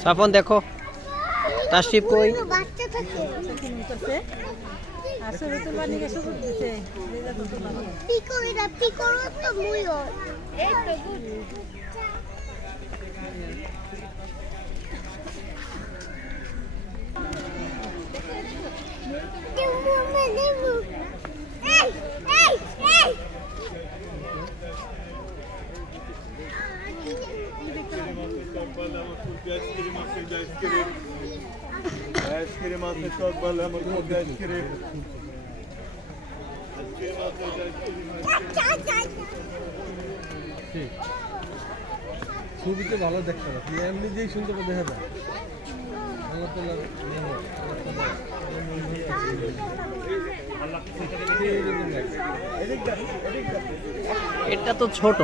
সাফন দেখো তাশিফ কই? পিকো এটা পিকো তো মুইও এই তো এই এই Aşkiri masası çok balı mı çok aşkiri. Aşkiri masası aşkiri ছবিতে ভালো দেখতে তুমি এমনি যেই সুন্দর দেখা যায় আল্লাহ তাআলা লাগে। এটা তো ছোট।